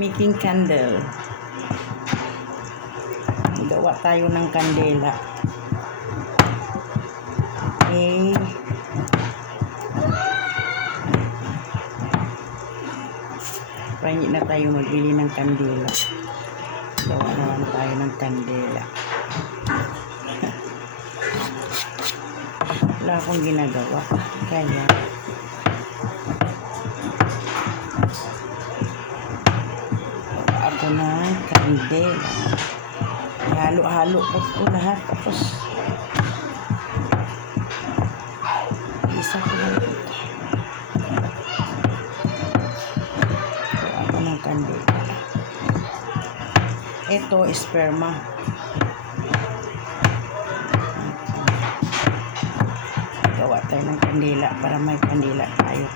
Making candle. Gawa tayo ng kandela. Okay. Pahingi na tayo magbili ng kandela. Gawa naman tayo ng kandela. Wala akong ginagawa. Kaya ako ng kandela. Halo-halo ko ito lahat. Tapos isa ko lang ito. Ako ng kandela. Ito, esperma. Gawa tayo ng kandila para may kandila tayo.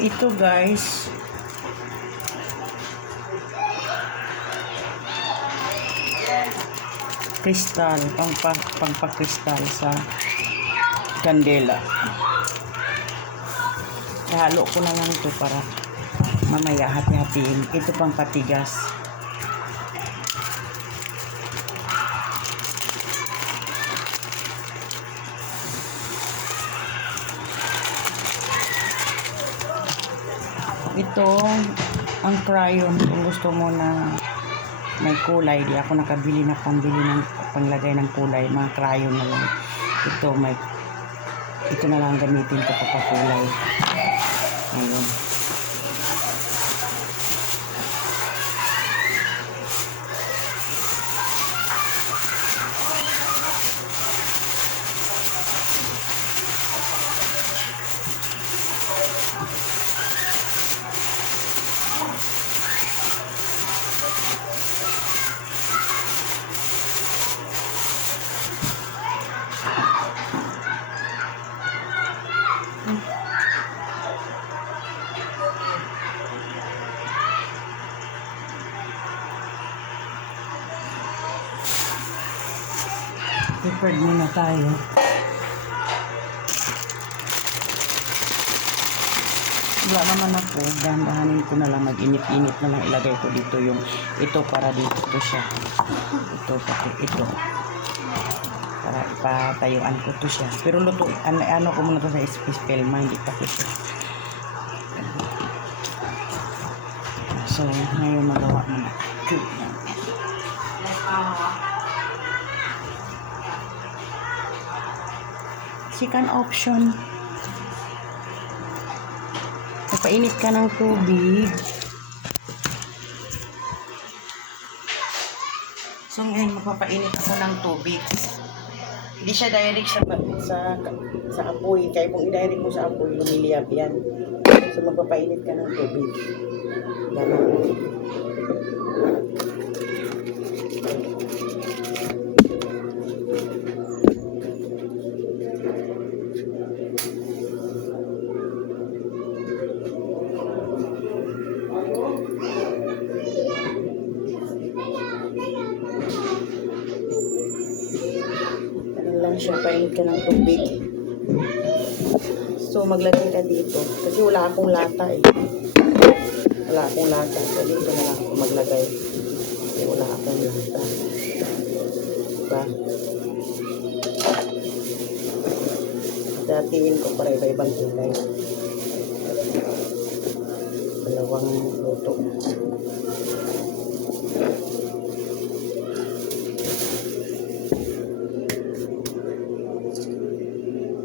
Ito guys, kristal, pangpakristal sa kandela. Halo ko na lang ito para mamaya hati-hatiin. Ito pang patigas. Ito, ang crayon, kung gusto mo na may kulay, di ako nakabili na pambili ng panglagay ng kulay, mga crayon na lang. Ito na lang gamitin ko pa kulay. Ayun. Prepared muna tayo. Wala naman ako. Dahan-dahanin ko na lang. Mag-init-init na lang. Ilagay ko dito yung ito para dito siya. Ito pati ito. Para ipatayuan ko to siya. Pero luto, ano ko muna to sa espelma. Hindi pa ito. So, ngayon magawa mo na. Second option, papainit ka ng tubig. So ngayon mapapainit ako ng tubig. Hindi siya direct sa apoy. Kaya kung i-direct mo sa apoy, lumiliyab yan. So mapapainit ka ng tubig. Ganun. Siya, painit ka ng tubig. So, maglagay ka dito. Kasi wala akong lata eh. Wala akong lata. So, dito na lang ako maglagay. Kasi wala akong Diba? Datiin ko para iba-ibang kulay. Dalawang luto.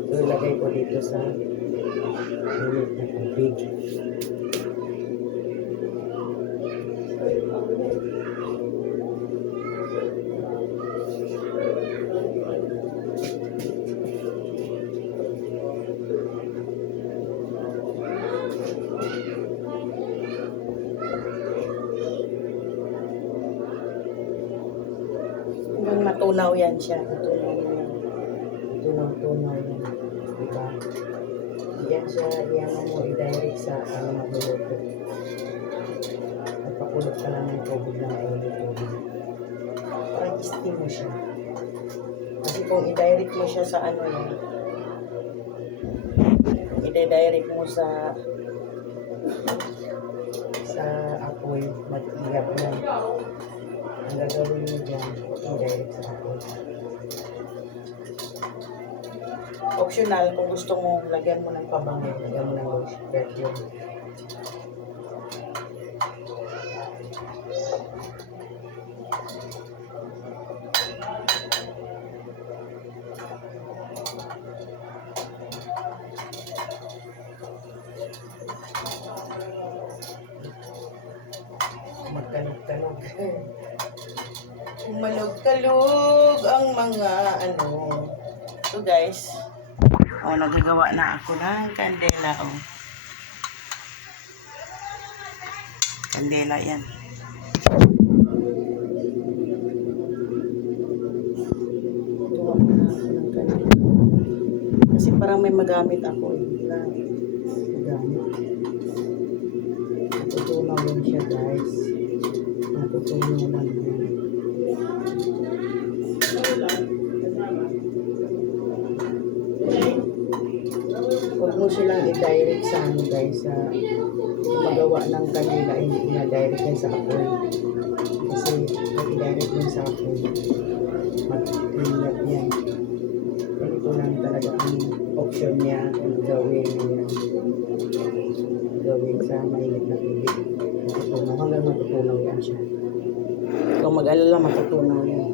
So, ilagay ko dito sa init na tubig. Hanggang matunaw yan siya. Tunaw yan. Diba? Yan siya, yan mo i-direct sa magluluto. Nagpakulot ka lang ng tubig na mainit. Parang steam mo siya. Kasi kung i-direct mo siya sa yan, i-direct mo sa apoy, mag-iyap yan. Ang gagawin mo dyan, i-direct sa apoy. Optional, kung gusto mo, lagyan mo ng pabango, lagyan mo ng lotion, perfume. Magkalog-kalog. Malog-kalog ang mga So guys, nagagawa na ako ng kandela. Kandela yan. Tuwa ko na ako ng kandela. Kasi parang may magamit ako. Magamit. Natutunaw yun siya guys. Natutunaw lang yun. Huwag mo silang i-direct sa guys, sa magawa ng kanila, hindi na-direct yan sa apoy. Kasi pag i-direct yan sa apoy, mag-ingat yan. Ito lang talaga ang option niya kung gawin sa mainit na tubig. Matutunaw, hanggang matutunaw yan siya. Kung mag-alala, matutunaw yan.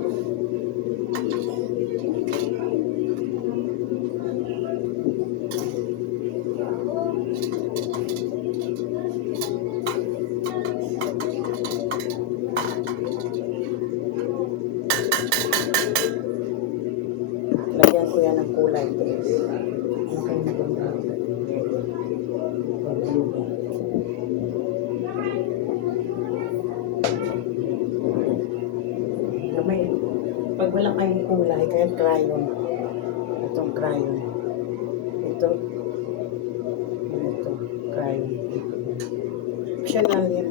Lagyan ko yan ng kulay guys. Okay na kung may pag wala kayong kulay, kaya crayon. Itong crayon. Ito, crayon. Optional yan.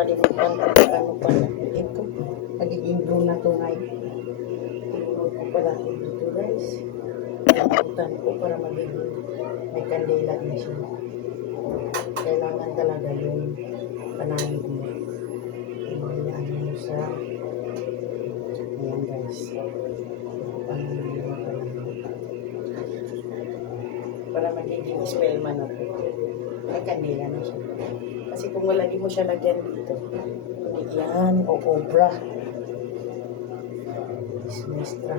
Nakalimutan ko paano pala ito. Magiging blue na to ngayon. Tinulog ko pala dito guys. Nakalimutan ko para magiging may kandela na siya. Kailangan talaga yung panahid mo. Pinagayaan mo sa ayan guys. Panahid mo para magiging smell man na po. May kandela na siya. Kasi kung wala di mo siya lagyan dito, yan, o obra. Sinistra.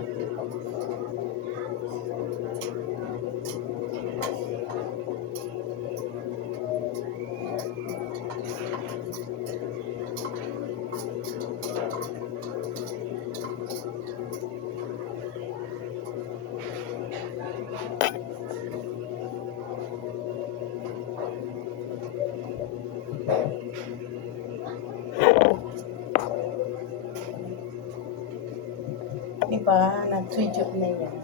Di ba? Nag-video na yan.